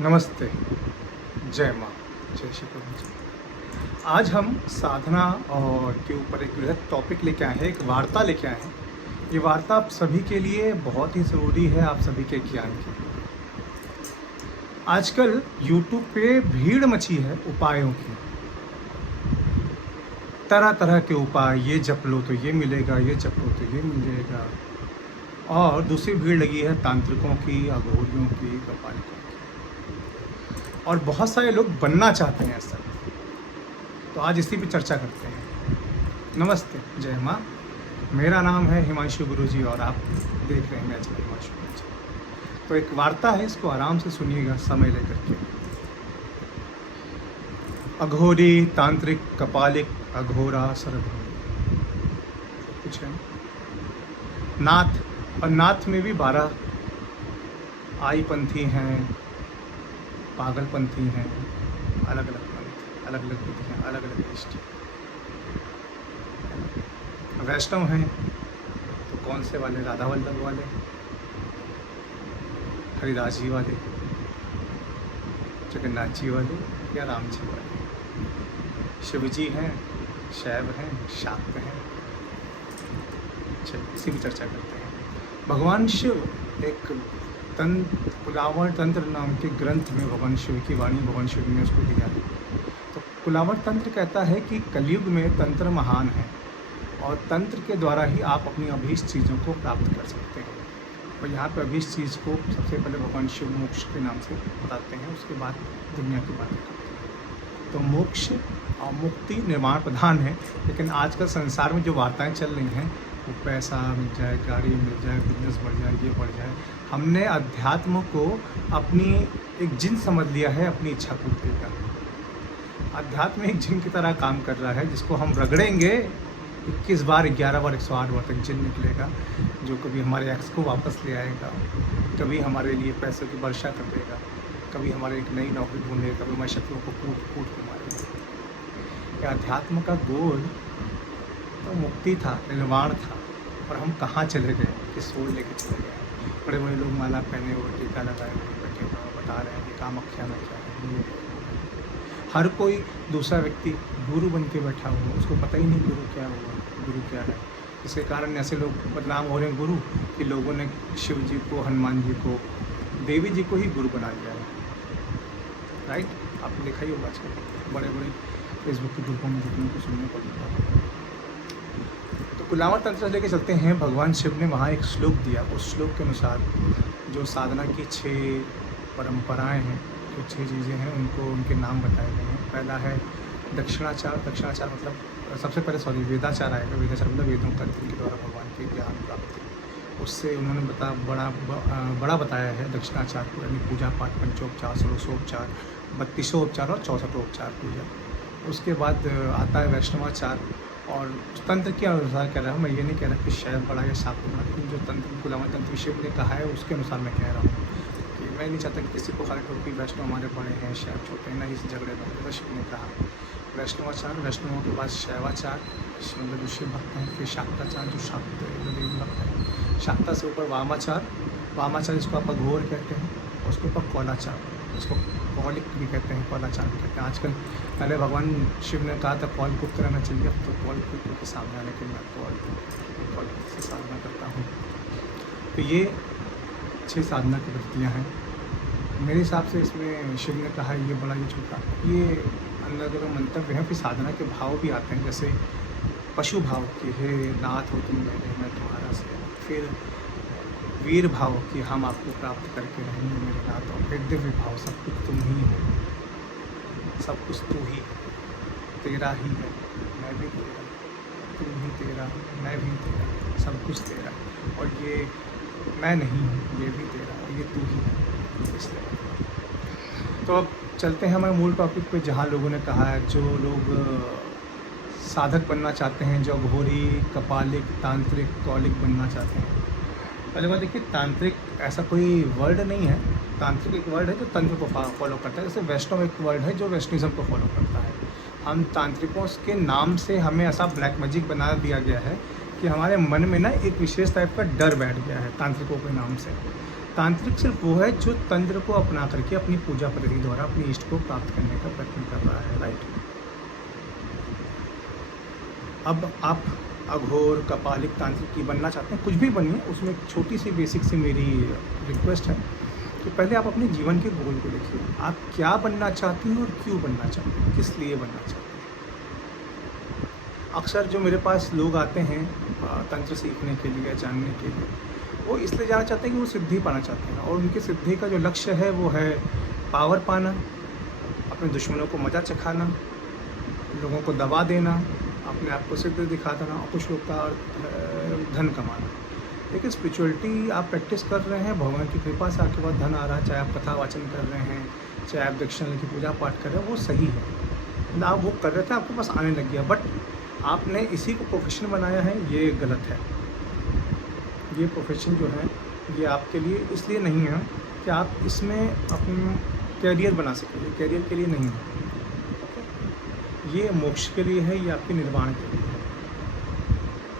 नमस्ते, जय माँ, जय श्री प्रभु जी। आज हम साधना और के ऊपर एक वृहद टॉपिक लेके आए हैं, एक वार्ता लेके आए हैं। ये वार्ता आप सभी के लिए बहुत ही ज़रूरी है, आप सभी के ज्ञान की। आजकल यूट्यूब पे भीड़ मची है उपायों की। तरह तरह के उपाय, ये जप लो तो ये मिलेगा, ये जप लो तो ये मिलेगा। और दूसरी भीड़ लगी है तांत्रिकों की, अघोरियों की, कपालिकों की। और बहुत सारे लोग बनना चाहते हैं ऐसा। तो आज इसी पे चर्चा करते हैं। नमस्ते, जय माँ। मेरा नाम है हिमांशु गुरुजी और आप देख रहे हैं मैच में हिमांशु गुरुजी। तो एक वार्ता है, इसको आराम से सुनिएगा समय लेकर के। अघोरी, तांत्रिक, कपालिक, अघोरा, सरघोरी, कुछ है नाथ। और नाथ में भी 12 आईपंथी हैं, पागलपंथी हैं, अलग अलग पंथ, अलग अलग विधियाँ, अलग अलग इष्ट। वैष्णव हैं तो कौन से वाले? राधा वल्लभ वाले, हरिदास जी वाले, जगन्नाथ जी वाले या राम जी वाले? शिव जी हैं, शैव हैं, शाक्त हैं। चलिए इसी की चर्चा करते हैं। भगवान शिव एक कुलावर तंत्र नाम के ग्रंथ में भगवान शिव की वाणी भगवान शिव ने उसको दिया है। तो कुलावर तंत्र कहता है कि कलयुग में तंत्र महान है और तंत्र के द्वारा ही आप अपनी अभीष्ट चीज़ों को प्राप्त कर सकते हैं। और यहाँ पर अभीष्ट चीज़ को सबसे पहले भगवान शिव मोक्ष के नाम से बताते हैं, उसके बाद दुनिया की बातें करते हैं। तो मोक्ष और मुक्ति निर्माण प्रधान है, लेकिन आजकल संसार में जो वार्ताएँ चल रही हैं वो पैसा मिल जाए, गाड़ी मिल जाए, बिजनेस बढ़ जाए, ये बढ़ जाए। हमने अध्यात्म को अपनी एक जिन समझ लिया है, अपनी इच्छा पूर्ति का। अध्यात्म एक जिन की तरह काम कर रहा है, जिसको हम रगड़ेंगे 21 बार, 11 बार, 108 बार तक जिन निकलेगा, जो कभी हमारे एक्स को वापस ले आएगा, कभी हमारे लिए पैसों की वर्षा कर देगा, कभी हमारे एक नई नौकरी ढूंढेगा, कभी हमारे शत्रुओं को कूट कूट के मारेगा। ये अध्यात्म का गोल तो मुक्ति था, निर्वाण था, और हम कहाँ चले गए कि सोल लेके चले गए। बड़े बड़े लोग माला पहने हुए, टीका लगाए हुए बैठे हुए बता रहे हैं कि कामाख्या में क्या है। हर कोई दूसरा व्यक्ति गुरु बन के बैठा हुआ, उसको पता ही नहीं गुरु क्या हुआ, गुरु क्या है। इसके कारण ऐसे लोग बदनाम हो रहे हैं गुरु कि लोगों ने शिव जी को, हनुमान जी को, देवी जी को ही गुरु बना लिया है। राइट, आपने देखा ही होगा आजकल बड़े बड़े फेसबुक के ग्रुपों में देखने को, सुनने को मिलता है। तो कुलावर तंत्र से लेके चलते हैं। भगवान शिव ने वहाँ एक श्लोक दिया, उस श्लोक के अनुसार जो साधना की 6 परंपराएं हैं, जो 6 चीज़ें हैं, उनको उनके नाम बताए गए हैं। पहला है दक्षिणाचार। दक्षिणाचार मतलब सबसे पहले वेदाचार आएगा। वेदाचार मतलब वेदों का के द्वारा भगवान के ज्ञान प्राप्ति, उससे उन्होंने बड़ा बताया है दक्षिणाचार को, यानी पूजा पाठ, पंचोपचार, षोडशोपचार, 32उपचार और 64उपचार पूजा। उसके बाद आता है वैष्णवाचार। और तंत्र के अनुसार कह रहा हूँ मैं, ये नहीं कह रहा कि शैव बड़ा या शाक्त बड़ा, लेकिन जो तंत्र कुलावर तंत्र शिव ने कहा है उसके अनुसार मैं कह रहा हूँ कि मैं नहीं चाहता कि किसी को खाली ठोक कि वैष्णव हमारे बड़े हैं, शैव छोटे हैं, ना इस झगड़े में। जैसा शिव ने कहा वैष्णवाचार, वैष्णवों के बाद शैवाचार मतलब जो शिव भक्त हैं, फिर शाक्ताचार जो शाक्त जो देवी भक्त हैं, शाक्ता से ऊपर वामाचार। वामाचार जिसको आप अघोर कहते हैं, उसके ऊपर कौलाचार, उसको कौलिक भी कहते हैं, कौलाचार भी कहते हैं। आजकल पहले भगवान शिव ने कहा था कौल गुप्त रहना चाहिए, अब तो कौल गुप्त के सामने आने के मैं कौल से साधना करता हूँ। तो ये 6 साधना की वृत्तियाँ हैं मेरे हिसाब से। इसमें शिव ने कहा ये बड़ा, ये छोटा, ये अलग अलग मंतव्य हैं। फिर साधना के भाव भी आते हैं, जैसे पशु भाव कि हे नाथ हो तुम मेरे, मैं तुम्हारा से। फिर वीर भाव कि हम आपको प्राप्त करके रहेंगे मेरे नाथ। और फिर दिव्य भाव, सब कुछ तुम ही हो, सब कुछ तू ही, तेरा ही है, मैं भी तेरा, तुम ही तेरा, मैं भी तेरा, सब कुछ तेरा। और ये मैं नहीं हूँ, ये भी तेरा, ये तू ही है, इसलिए। तो अब चलते हैं हमारे मूल टॉपिक पे, जहाँ लोगों ने कहा है जो लोग साधक बनना चाहते हैं, जो अघोरी, कपालिक, तांत्रिक, कौलिक बनना चाहते हैं। पहले बात देखिए, तांत्रिक ऐसा कोई वर्ड नहीं है। तांत्रिक एक वर्ड है जो तंत्र को फॉलो करता है, जैसे वैष्णव एक वर्ड है जो वैष्णविज्म को फॉलो करता है। हम तांत्रिकों के नाम से हमें ऐसा ब्लैक मैजिक बना दिया गया है कि हमारे मन में ना एक विशेष टाइप का डर बैठ गया है तांत्रिकों के नाम से। तांत्रिक सिर्फ वो है जो तंत्र को अपना करके अपनी पूजा पद्धति द्वारा अपने इष्ट को प्राप्त करने का प्रयत्न कर रहा है, राइट। अब आप अघोर, कपालिक, तांत्रिक की बनना चाहते हैं, कुछ भी बनिए, उसमें एक छोटी सी बेसिक सी मेरी रिक्वेस्ट है कि पहले आप अपने जीवन के गोल को देखिए। आप क्या बनना चाहती हैं और क्यों बनना चाहती हैं, किस लिए बनना चाहती हैं। अक्सर जो मेरे पास लोग आते हैं तंत्र सीखने के लिए, जानने के लिए, वो इसलिए जाना चाहते हैं कि वो सिद्धि पाना चाहते हैं, और उनकी सिद्धि का जो लक्ष्य है वो है पावर पाना, अपने दुश्मनों को मजा चखाना, लोगों को दबा देना, अपने आप को सिद्ध दिखा देना, और कुछ लोग का अर्थ है धन कमाना। लेकिन स्पिरिचुअलिटी आप प्रैक्टिस कर रहे हैं, भगवान की कृपा से आपके पास धन आ रहा है, चाहे आप कथा वाचन कर रहे हैं, चाहे आप दक्षिणा की पूजा पाठ कर रहे हैं, वो सही है। मतलब आप वो कर रहे थे, आपके पास आने लग गया, बट आपने इसी को प्रोफेशन बनाया है, ये गलत है। ये प्रोफेशन जो है ये आपके लिए इसलिए नहीं है कि आप इसमें अपना कैरियर बना सकें, ये कैरियर के लिए नहीं है, ये मोक्ष के लिए है, ये आपके निर्वाण के लिए है,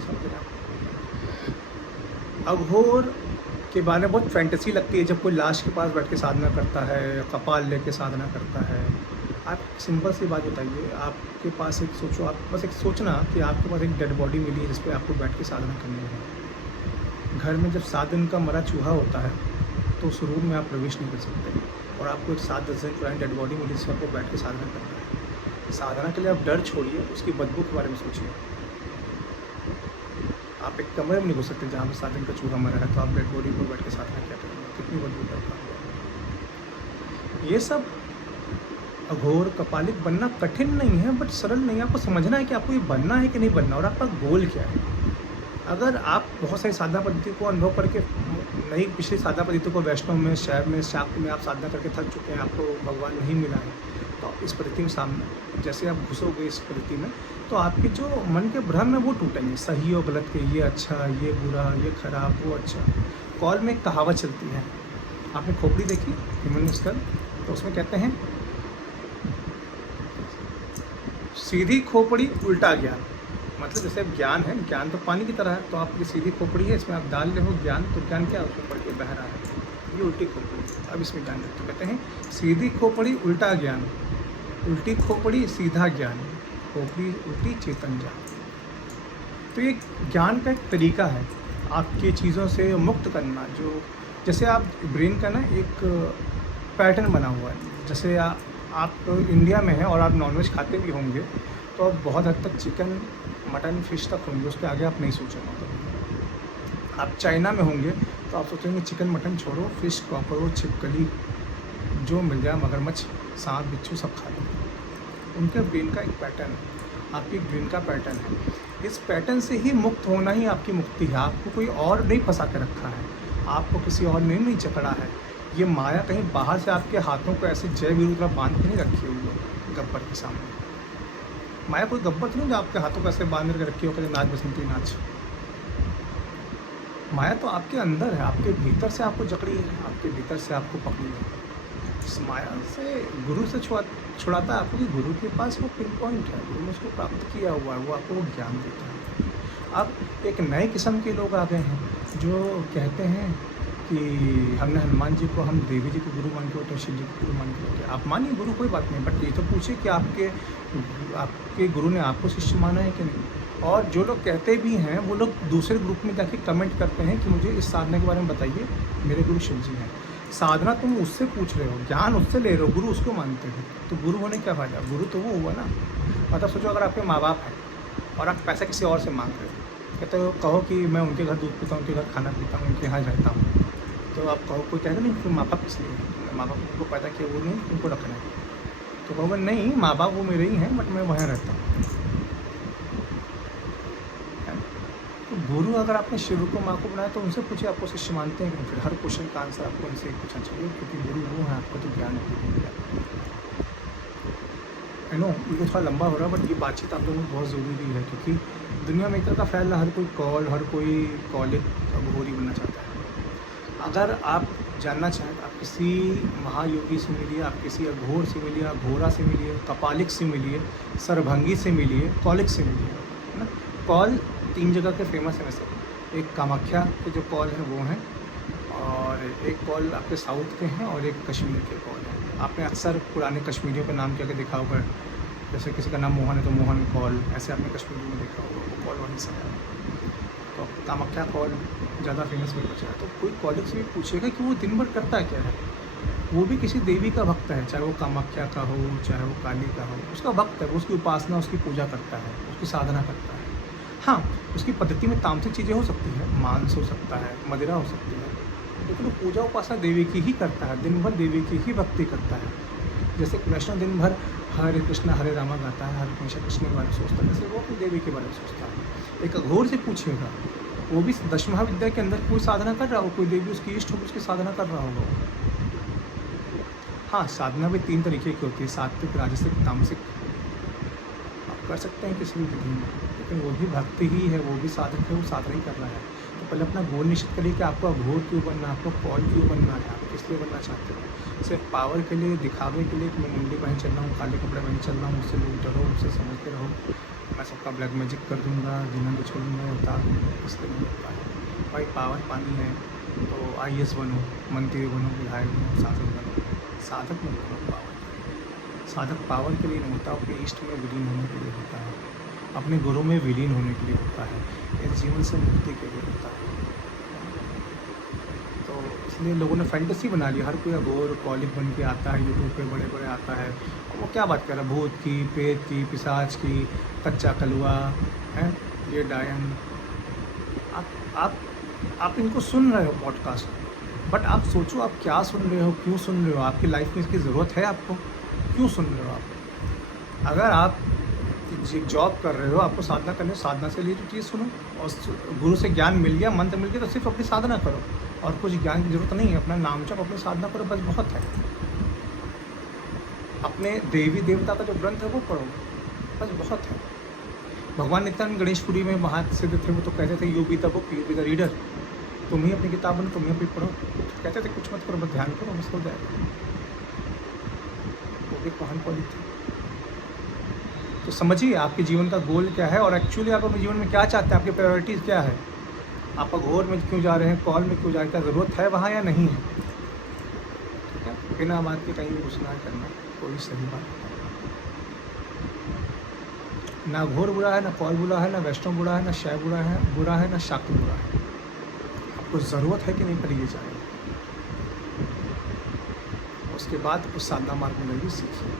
समझ आप। अघोर के बारे में बहुत फैंटेसी लगती है जब कोई लाश के पास बैठ के साधना करता है, कपाल लेके साधना करता है। आप सिंपल सी बात बताइए, आपके पास एक सोचो, आप बस एक सोचना कि आपके पास एक डेड बॉडी मिली है जिस पे आपको बैठ के साधना करनी है। घर में जब 7 दिन का मरा चूहा होता है तो उस रूम में आप प्रवेश नहीं कर सकते, और आपको एक 7-10 दिन पुरानी डेड बॉडी मिली जिस पर आपको बैठ के साधना करना है। साधना के लिए आप डर छोड़िए, उसकी बदबू के बारे में सोचिए। आप एक कमरे में नहीं घुस सकते जहाँ पर 7 दिन का चूहा मरा है, तो आप डेड बॉडी पर बैठ के साधना क्या करेंगे, कितनी बदबू करता है। ये सब अघोर, कपालिक बनना कठिन नहीं है, बट सरल नहीं है। आपको समझना है कि आपको ये बनना है कि नहीं बनना, और आपका गोल क्या है। अगर आप बहुत सारी साधना पद्धति को अनुभव करके, नहीं पिछली साधना पद्धति को वैष्णव में, शैव में, शाक्त में आप साधना करके थक चुके हैं, आपको भगवान नहीं मिला है, तो इस पद्धति में सामने जैसे आप घुसोगे इस पद्धति में, तो आपके जो मन के भ्रम है वो टूटेंगे, सही और गलत के, ये अच्छा, ये बुरा, ये खराब, वो अच्छा। कॉल में एक कहावत चलती है, आपने खोपड़ी देखी ह्यूमन स्कल, तो उसमें कहते हैं सीधी खोपड़ी उल्टा ज्ञान। मतलब जैसे ज्ञान है, ज्ञान तो पानी की तरह है, तो आप ये सीधी खोपड़ी है, इसमें आप डाल रहे हो ज्ञान, तो ज्ञान क्या उसमें पड़ के बह रहा है, ये उल्टी खोपड़ी। अब इसमें ज्ञान तो कहते हैं सीधी खोपड़ी उल्टा ज्ञान, उल्टी खोपड़ी सीधा ज्ञान, खोपड़ी उल्टी चेतन ज्ञान। तो ये ज्ञान का एक तरीका है आपकी चीज़ों से मुक्त करना। जो जैसे आप ब्रेन का ना एक पैटर्न बना हुआ है, जैसे आप इंडिया में हैं और आप नॉनवेज खाते भी होंगे, तो आप बहुत हद तक चिकन, मटन, फिश तक होंगे, उसके आगे आप नहीं सोचेंगे। आप चाइना में होंगे तो आप सोचेंगे चिकन मटन छोड़ो, फिश, कॉकरोच, छिपकली, जो मिल जाए, मगरमच्छ, सांप, बिच्छू सब खा लो। उनके ब्रेन का एक पैटर्न है, आपकी ब्रेन का पैटर्न है। इस पैटर्न से ही मुक्त होना ही आपकी मुक्ति है। आपको कोई और नहीं फंसा के रखा है, आपको किसी और ने नहीं जकड़ा है। ये माया कहीं बाहर से आपके हाथों को ऐसे जय वीरू तरह बांध के नहीं रखी हुई है गब्बर के सामने। माया कोई गब्बर तो नहीं जो आपके हाथों को ऐसे बांध के रखी हो, कहीं नाच बसंती नाच। माया तो आपके अंदर है, आपके भीतर से आपको जकड़ी है, आपके भीतर से आपको पकड़ी है। इस माया से गुरु से छुड़ाता है आपको कि गुरु के पास वो पिन पॉइंट है, गुरु ने उसको प्राप्त किया हुआ है, वो आपको वो ज्ञान देता है। अब एक नए किस्म के लोग आ गए हैं जो कहते हैं कि हमने हनुमान जी को, हम देवी जी को गुरु मान के होते हैं, शिव जी को गुरु मान के होते हैं। आप मानिए गुरु, कोई बात नहीं, बट ये तो पूछिए कि आपके गुरु ने आपको शिष्य माना है कि नहीं। और जो लोग कहते भी हैं वो लोग दूसरे ग्रुप में जाके कमेंट करते हैं कि मुझे इस साधना के बारे में बताइए, मेरे गुरु शिव जी हैं। साधना तुम उससे पूछ रहे हो, ज्ञान उससे ले रहे हो, गुरु उसको मानते हो, तो गुरु होने क्या फ़ायदा। गुरु तो वो हुआ ना। मतलब सोचो अगर आपके माँ बाप हैं और आप पैसा किसी और से मांग रहे हो, कहते हो कहो कि मैं उनके घर दूध पीता हूँ, उनके घर खाना पीता हूँ, उनके यहाँ रहता हूँ, तो आप कहो, कोई कहते नहीं फिर माँ बाप किस लिए, माँ बाप को पैदा किया, वो नहीं उनको रखना है, तो कहोगे नहीं माँ बाप वो मेरे ही हैं, बट मैं वहाँ रहता हूँ। तो गुरु अगर आपने शिव को माँ को बनाया तो उनसे पूछिए आपको शिष्य मानते हैं कि फिर हर क्वेश्चन का आंसर आपको उनसे पूछना चाहिए, क्योंकि गुरु वो है, आपको तो ज्ञान है। आई नो ये थोड़ा लंबा हो रहा है, बट ये बातचीत आप लोगों को बहुत ज़रूरी है, क्योंकि दुनिया में एक तरह का फैल हर कोई हर कोई कॉलिक अघोरी बनना चाहता है। अगर आप जानना चाहें, आप किसी महायोगी से मिलिए, आप किसी अघोर से मिलिए, अघोरा से मिलिए, कपालिक से मिलिए, सरभंगी से मिलिए, कॉलिक से मिलिए, है ना। कॉल 3 जगह के फेमस हैं वैसे, एक कामाख्या के जो कॉल हैं वो हैं, और एक कॉल आपके साउथ के हैं और एक कश्मीर के कॉल हैं। आपने अक्सर पुराने कश्मीरियों का नाम क्या क्या देखा होगा, जैसे किसी का नाम मोहन है तो मोहन कॉल, ऐसे आपने कश्मीरी में देखा होगा, वो कॉल वहीं से आया। तो कामाख्या कॉल ज़्यादा फेमस नहीं बचा है। तो कोई कॉलेज से भी पूछेगा कि वो दिन भर करता क्या है, वो भी किसी देवी का भक्त है, चाहे वो कामाख्या का हो, चाहे वो काली का हो, उसका भक्त है, वो उसकी उपासना, उसकी पूजा करता है, उसकी साधना करता है। हाँ, उसकी पद्धति में तामसिक चीज़ें हो सकती हैं, मांस हो सकता है, मदिरा हो सकती है, लेकिन वो पूजा उपासना देवी की ही करता है, दिन भर देवी की ही भक्ति करता है। जैसे वैष्णव दिन भर हरे कृष्णा हरे रामा गाता है, हर हमेशा कृष्ण के बारे में सोचता है, जैसे वो अपनी देवी के बारे में सोचता है। एक अघोर से पूछेगा, वो भी 10 महाविद्या के अंदर कोई साधना कर रहा हो, कोई देवी उसकी इष्ट होगी, उसकी साधना कर रहा होगा। हाँ, साधना भी 3 तरीके की होती है, सात्विक, राजसिक, तामसिक। आप कर सकते हैं किसी भी विधि में, लेकिन वो भी भक्ति ही है, वो भी साधक है, वो साधना ही कर रहा है। तो पहले अपना गोल निश्चित करिए कि आपको अघोर क्यों बनना है, आपको कॉल क्यों बनना है, आप किस लिए बनना चाहते हैं। सिर्फ पावर के लिए, दिखावे के लिए कि मैं मुंडी पहन चल रहा हूँ, काले कपड़े पहन चल रहा हूँ, उससे लोग डरो, उससे समझते रहो, मैं सबका ब्लैक मैजिक कर दूँगा, जीना को छोड़ दूँगा, उतार दूँगा, इसलिए नहीं होता है। भाई पावर पानी है तो IAS बनो, मंत्री बनो, विधायक बनो, सांसद बनो, साधक नहीं बनो पावर। साधक पावर के लिए नहीं होता, अपने इष्ट में विलीन होने के लिए होता है, अपने गुरु में विलीन होने के लिए होता है, इस जीवन से मुक्ति के लिए होता है। तो इसलिए लोगों ने फैंटेसी बना ली, हर कोई अघोर कॉलिक बन के आता है, यूट्यूब पे बड़े बड़े आता है, और वो क्या बात कर रहा है, भूत की, प्रेत की, पिशाच की, कच्चा कलवा है, ये डायन। आप इनको सुन रहे हो पॉडकास्ट, बट आप सोचो आप क्या सुन रहे हो, क्यों सुन रहे हो, आपकी लाइफ में इसकी ज़रूरत है आपको, क्यों सुन रहे हो आप। अगर आप जॉब कर रहे हो, आपको साधना करनी है, साधना से लिए तो चीज़ सुनो, और गुरु से ज्ञान मिल गया, मंत्र मिल गया, तो सिर्फ अपनी साधना करो, और कुछ ज्ञान की ज़रूरत नहीं है। अपना नाम जप, अपनी साधना करो, बस बहुत है। अपने देवी देवता का जो ग्रंथ है वो पढ़ो, बस बहुत है। भगवान नित्यानंद गणेशपुरी में महासिद्ध थे, वो तो कहते थे you be the book, you be the reader, तुम ही अपनी किताब बनो, तुम ही अपनी पढ़ो। कहते थे कुछ मत करो, बस ध्यान करो, बस हो जाएगा। वो भी महान कॉलेज थे। तो समझिए आपके जीवन का गोल क्या है, और एक्चुअली आप अपने जीवन में क्या चाहते हैं, आपकी प्रायोरिटीज़ क्या है, आप अघोर में क्यों जा रहे हैं, कॉल में क्यों जा रहे हैं, क्या ज़रूरत है वहाँ या नहीं है। ठीक है, बिना बात के कहीं भी घुसना करना कोई सही बात नहीं। ना घोर बुरा है, ना कॉल बुरा है, ना वैष्णव बुरा है, ना शैव बुरा है, ना शाक्य बुरा है। आपको ज़रूरत है कि नहीं, करिए जाए। उसके बाद उस साधना मार्ग में जाइए, सीखिए,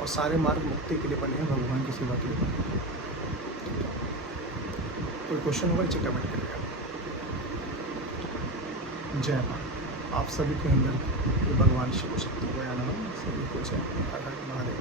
और सारे मार्ग मुक्ति के लिए बने हैं, भगवान की सेवा के लिए बने हैं। कोई क्वेश्चन होगा, नीचे कमेंट करिएगा। जय माँ। आप सभी के अंदर भगवान शिव शक्ति को, सभी को जय। हर हर महादेव।